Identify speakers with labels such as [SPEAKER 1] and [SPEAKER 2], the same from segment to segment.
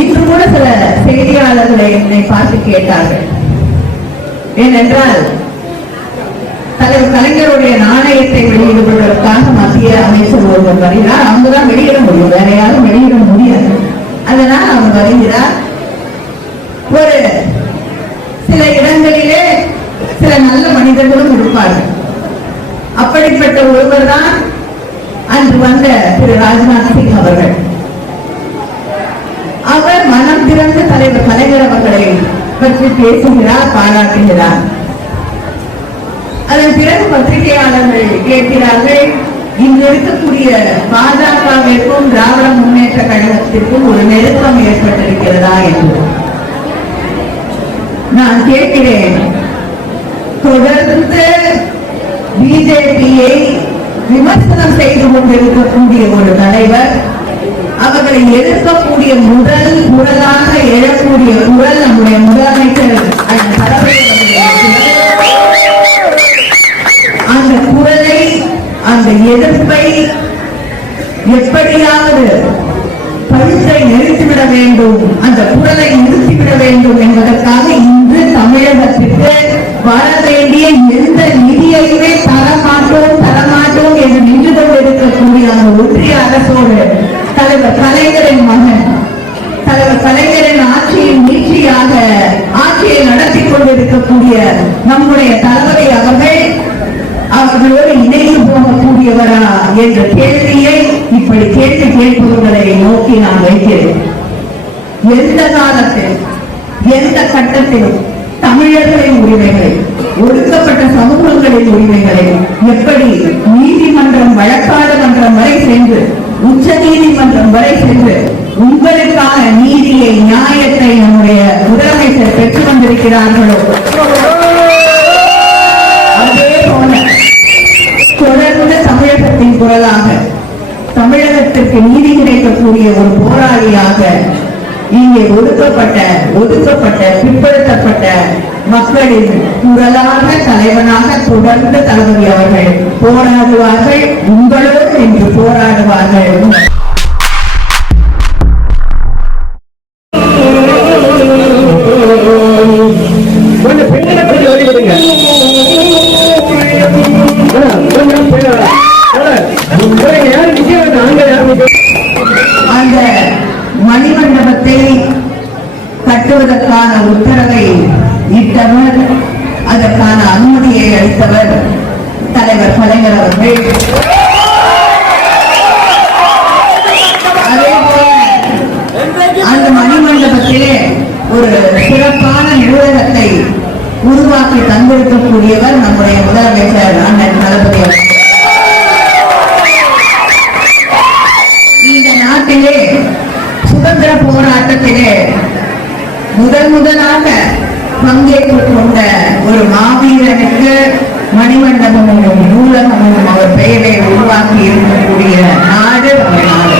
[SPEAKER 1] இன்று கூட சில செய்தியாளர்களை என்னை பார்த்து கேட்டார்கள். ஏனென்றால் தலைவர் கலைஞருடைய நாணயத்தை வெளியிடுவதற்காக மத்திய அமைச்சர் ஒருவர் வருகிறார். அவங்க தான் வெளியிட முடியும். வேற யாரும் வெளியிட முடியாது. அதனால் அவர் வருகிறார். ஒரு சில இடங்களிலே சில நல்ல மனிதர்களும் இருப்பார்கள். அப்படிப்பட்ட ஒருவர் தான் அன்று வந்த திரு ராஜ்நாத் சிங் அவர்கள். அவர் மனம் திறந்த தலைவர் கலைஞர் அவர்களை பற்றி பேசுகிறார் பாராட்டுகிறார். அதன் பிறகு பத்திரிகையாளர்கள் கேட்கிறார்கள் இங்கு இருக்கக்கூடிய பாஜகவிற்கும் திராவிட முன்னேற்ற கழகத்திற்கும் ஒரு நெருக்கம் ஏற்பட்டிருக்கிறதா என்று. நான் கேட்கிறேன் தொடர்ந்து பிஜேபியை விமர்சனம் செய்து கொண்டிருக்கக்கூடிய ஒரு தலைவர் அவர்களை எதிர்க்கக்கூடிய முதல் குரலாக எழக்கூடிய குரல் நம்முடைய முதலமைச்சர் அந்த குரலை அந்த எதிர்ப்பை எப்படியாவது பழுத்தை நிறுத்திவிட வேண்டும் அந்த குரலை நிறுத்திவிட வேண்டும் என்பதற்காக இன்று தமிழகத்திற்கு வர வேண்டிய எந்த நிதியையுமே எந்த காலத்தில் எந்த கட்டத்தில் தமிழர்களின் உரிமைகளை ஒடுக்கப்பட்ட சமூகங்களின் உரிமைகளை எப்படி நீதிமன்றம் வழக்காடு மன்றம் வரை சென்று உச்ச நீதிமன்றம் வரை சென்று உங்களுக்கான நீதியை நியாயத்தை நம்முடைய முதலமைச்சர் பெற்று வந்திருக்கிறார்களோ? அதே போல தொடர்ந்து தமிழகத்தின் குரலாக தமிழகத்திற்கு நீதி கிடைக்கக்கூடிய ஒரு போராளியாக இங்கே ஒடுக்கப்பட்ட ஒதுக்கப்பட்ட பிற்படுத்தப்பட்ட மக்களின் குரலாக தலைவனாக தொடர்ந்து தளபதி அவர்கள் போராடுவார்கள் உங்களோடு என்று போராடுவார்கள். அளித்தவர் தலைவர் கலைஞர் அவர்கள். அந்த மணிமண்டபத்திலே ஒரு சிறப்பான நூலகத்தை உருவாக்கி தந்திருக்கக்கூடியவர் நம்முடைய முதலமைச்சர் அண்ணன் தளபதி இந்த நாட்டிலே சுதந்திர போராட்டத்திலே முதல் முதலாக பங்கேற்று கொண்ட ஒரு மாவீரனுக்கு மணிமண்டபமும் நூலகமும் அவர் பெயரை உருவாக்கி இருக்கக்கூடிய நாடு தமிழ்நாடு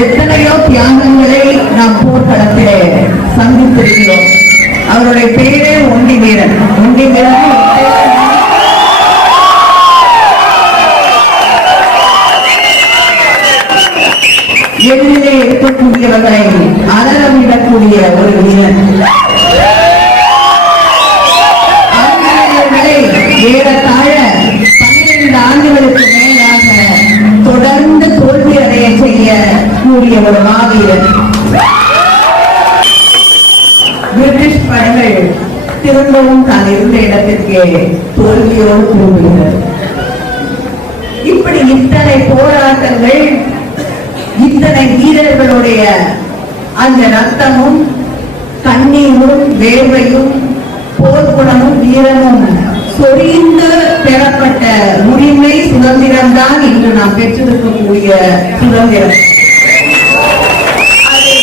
[SPEAKER 1] எத்தனையோ தியாகங்களை நாம் போர்க்களத்திலே சந்தித்திருக்கிறோம். அவருடைய பெயர் தான் இருந்த இடத்திற்கே தோல்வியோடு திரும்புகிறது இப்படி இத்தனை போராட்டங்கள் இத்தனை வீரர்களுடைய அந்த ரத்தமும் கண்ணீரும் வேர்வையும் போர்க்குணமும் வீரமும் சொரிந்து பெறப்பட்ட உரிமை சுதந்திரம்தான் இன்று நாம் பெற்றிருக்கக்கூடிய சுதந்திரம் அதை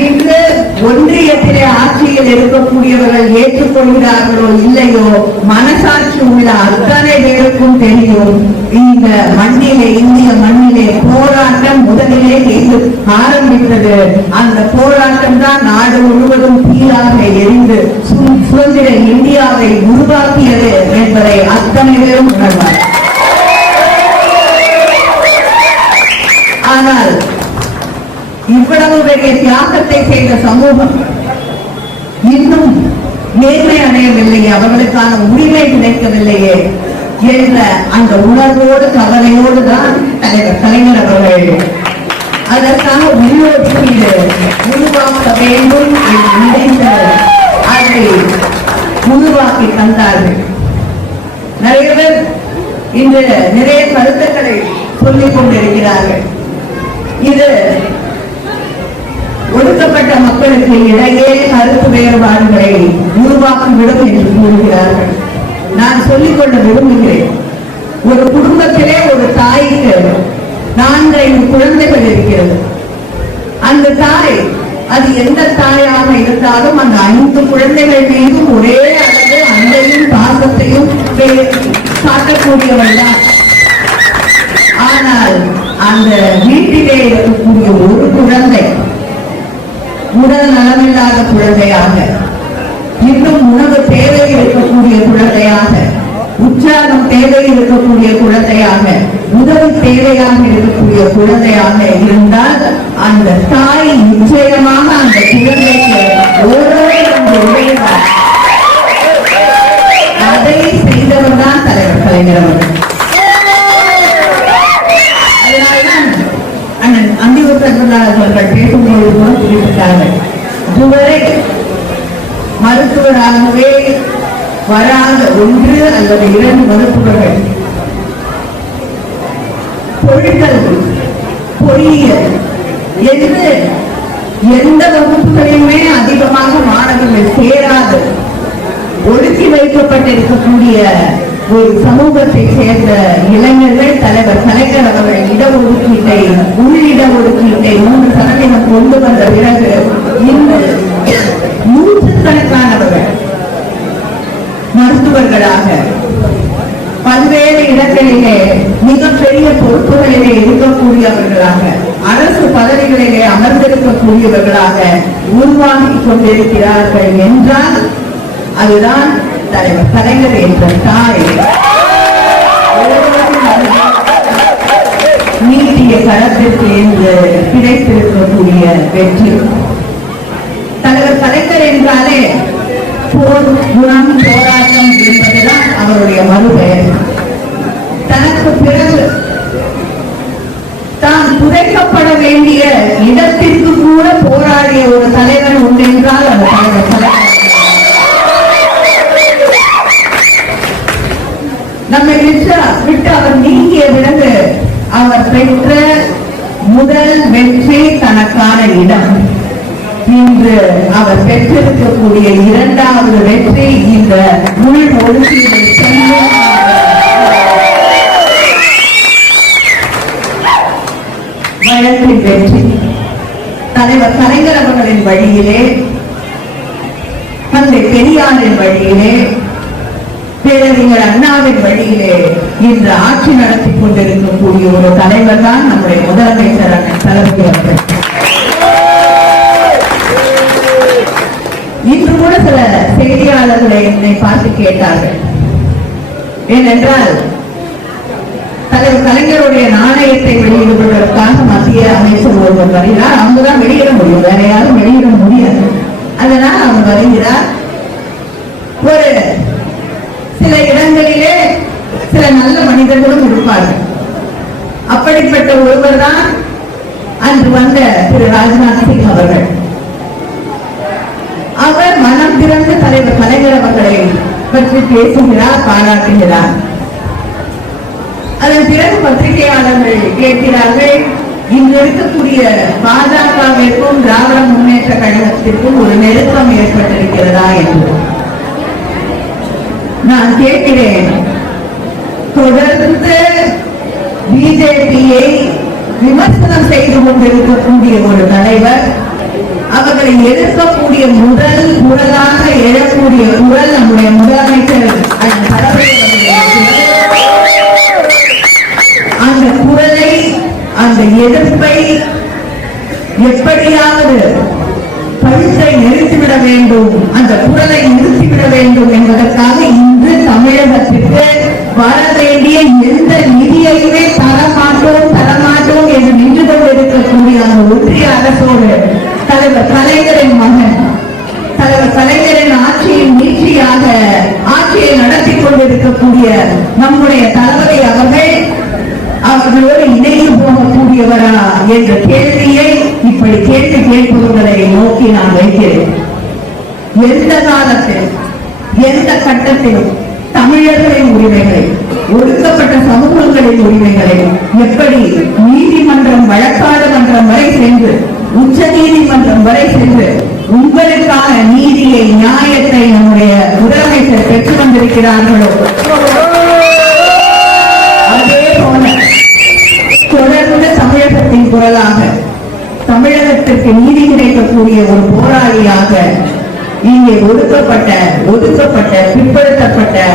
[SPEAKER 1] இன்று ஒன்றியத்திலே ஆட்சியில் இருக்கக்கூடியவர்கள் ஏற்றுக்கொள்கிறார்களோ இல்லையோ மனசாட்சி உள்ள அத்தனை பேருக்கும் தெரியும். இந்த மண்ணிலே இந்திய மண்ணிலே போராட்டம் முதலிலே செய்து ஆரம்பித்தது. அந்த போராட்டம் தான் நாடு முழுவதும் தீராக எரிந்து சுதந்திர இந்தியாவை உருவாக்கியது என்பதை அத்தனை பேரும் உணர்வார் ஆனால் இவ்வளவு பெரிய தியாகத்தை செய்த சமூகம் இன்னும் நேர்மை அடையவில்லையே அவர்களுக்கான உரிமை கிடைக்கவில்லையே என்ற அந்த உணர்வோடு கவலையோடு தான் தலைவர் கலைஞர் அவர்கள் அதற்காக உள்ளொதுக்கீடு உருவாக்க வேண்டும் என்று அதை உருவாக்கி தந்தார்கள். நிறைய பேர் இன்று நிறைய கருத்துக்களை சொல்லிக் கொண்டிருக்கிறார்கள். இது ஒடுக்கப்பட்ட மக்களுக்கு இடையே கருத்து வேறுபாடுகளை உருவாக்கிவிடும் என்று கூறுகிறார்கள். நான் சொல்லிக்கொள்ள விரும்புகிறேன். ஒரு குடும்பத்திலே ஒரு தாய்க்கு நான்கு ஐந்து குழந்தைகள் இருக்கிறது. அந்த தாய் அது எந்த தாயாக இருந்தாலும் அந்த ஐந்து குழந்தைகள் மீதும் ஒரே அளவு அன்பையும் பாசத்தையும் காட்டக்கூடியவள் தான். ஆனால் அந்த வீட்டிலே இருக்கக்கூடிய ஒரு குழந்தை உடல் நலமில்லாத குழந்தையாக இன்னும் உணவு தேவை இருக்கக்கூடிய குழந்தையாக உற்சாகம் தேவை இருக்கக்கூடிய குழந்தையாக உதவி தேவையாக இருக்கக்கூடிய குழந்தையாக இருந்தால் அந்த தாய் நிச்சயமாக அந்த குழந்தைக்கு அதை செய்தவர் தான் தலைவர் கலைஞர் அவர்கள் அதனால்தான் அண்ணன் அந்தியூர் சர்வநாதன் அவர்கள் பேசும்போது கூட குறிப்பிட்டார்கள் இதுவரை மருத்துவராகவே வராத ஒன்று அல்லது இரண்டு மருத்துவர்கள் தொழிற்கல்வி பொறியியல் என்று எந்த வகுப்புகளிலுமே அதிகமாக மாணவர்கள் சேராது. ஒடுக்கி வைக்கப்பட்டிருக்கக்கூடிய ஒரு சமூகத்தை சேர்ந்த இளைஞர்கள் தலைவர் கலைஞர் அவர்கள் இடஒதுக்கீட்டை உள் இடஒதுக்கீட்டை மூன்று சதவீதம் கொண்டு வந்த பிறகு இன்று நூற்றுக்கணக்கானவர்கள் மருத்துவர்களாக பல்வேறு இடங்களிலே மிகப்பெரிய பொறுப்புகளிலே இருக்கக்கூடியவர்களாக அரசு பதவிகளிலே அமர்ந்திருக்கக்கூடியவர்களாக உருவாகி கொண்டிருக்கிறார்கள் என்றால் அதுதான் தலைவர் கலைஞர் என்ற தாய் நீட்டிய களத்திற்கு என்று கிடைத்திருக்கக்கூடிய வெற்றி. தலைவர் கலைஞர் என்றாலே போர் குணம் போராட்டம் என்பதுதான் அவருடைய மறுபெயர். தனக்கு பிறகு தான் புதைக்கப்பட வேண்டிய இடத்திற்கு கூட போராடிய ஒரு தலைவன் உண்டென்றால் அது தலைவர் நம்மை விட்டு விட்டு அவர் நீங்கிய பிறகு அவர் பெற்ற முதல் வெற்றி தனக்கான இடம். இன்று அவர் பெற்றிருக்கக்கூடிய இரண்டாவது வெற்றி இந்த உள் ஒழுங்கீடு வழக்கின் வெற்றி. தலைவர் கலைஞர் அவர்களின் வழியிலே தந்தை பெரியாரின் வழியிலே பேரறிஞர் அண்ணாவின் வழியிலே இன்று ஆட்சி நடத்தி கொண்டிருக்கக்கூடிய ஒரு தலைவர் தான் நம்முடைய முதலமைச்சர் அண்ணன் தளபதி அவர்கள். இன்று கூட சில செய்தியாளர்களை என்னை பார்த்து கேட்டார்கள். ஏனென்றால் தலைவர் கலைஞருடைய நாணயத்தை வெளியிடுவதற்காக மத்திய அமைச்சர் ஒருவர் வருகிறார். அவங்க தான் வெளியிட முடியும். வேற யாரும் வெளியிட முடியாது. அதனால் அவர் வருகிறார். ஒரு சில இடங்களிலே சில நல்ல மனிதர்களும் இருப்பார்கள். அப்படிப்பட்ட ஒருவர் தான் அன்று வந்த திரு ராஜ்நாத் சிங் அவர்கள். அவர் மனம் திறந்து தலைவர் கலைஞர் அவர்களை பற்றி பேசுகிறார் பாராட்டுகிறார். அதன் பிறகு பத்திரிகையாளர்கள் கேட்கிறார்கள் இங்கு இருக்கக்கூடிய பாஜகவிற்கும் திராவிட முன்னேற்ற கழகத்திற்கும் ஒரு நெருக்கம் ஏற்பட்டிருக்கிறதா என்று. நான் கேட்கிறேன். தொடர்ந்து பிஜேபியை விமர்சனம் செய்து கொண்டிருக்கக்கூடிய ஒரு தலைவர் அவர்களை எழுப்பக்கூடிய முதல் குரலாக எழக்கூடிய குரல் நம்முடைய முதலமைச்சர் அந்த குரலை அந்த எதிர்ப்பை எப்படியாவது பழுத்தை நிறுத்திவிட வேண்டும். அந்த குரலை நிறுத்திவிட வேண்டும் என்பதற்காக இன்று தமிழகத்திற்கு வர வேண்டிய எந்த நிதியையுமே தர மாட்டோம் தர மாட்டோம் என்று நின்று கொண்டிருக்கக்கூடிய அந்த ஒற்றிய அரசோடு தலைவர் கலைஞரின் மகன் தலைவர் கலைஞரின் ஆட்சியின் நீட்சியாக ஆட்சியை நடத்தி கொண்டிருக்கக்கூடிய நம்முடைய தளபதி அவர்கள் அவர்களோடு இணைந்து போகக்கூடியவரா என்ற கேள்வியை இப்படி கேட்டு கேட்பவர்களை நோக்கி நான் வைக்கிறேன். எந்த காலத்தில் எந்த கட்டத்திலும் தமிழர்களின் உரிமைகளை ஒடுக்கப்பட்ட சமூகங்களின் உரிமைகளை எப்படி நீதிமன்றம் வழக்காடு மன்றம் வரை சென்று உச்ச நீதிமன்றம் வரை சென்று உங்களுக்கான நீதியை நியாயத்தை நம்முடைய முதலமைச்சர் பெற்று வந்திருக்கிறார்களோ? அதே போல தொடர்ந்து தமிழகத்தின் குரலாக தமிழகத்திற்கு நீதி கிடைக்கக்கூடிய ஒரு போராளியாக இங்கே ஒடுக்கப்பட்ட ஒதுக்கப்பட்ட பிற்படுத்தப்பட்ட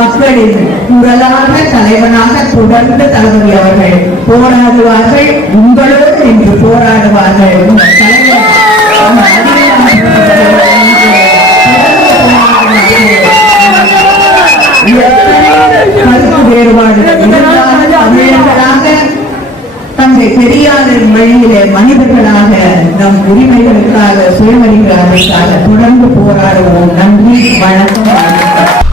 [SPEAKER 1] மக்களின் குரலாக தலைவனாக தொடர்ந்து தளபதி அவர்கள் போராடுவார்கள். உங்களோடு நின்று போராடுவார்கள். தலைவர். தந்தை பெரியாரின் வழியிலே மனிதர்களாக நம் உரிமைகளுக்காக சுயமரியாதைக்காக தொடர்ந்து போராடுவோம். நன்றி வணக்கம்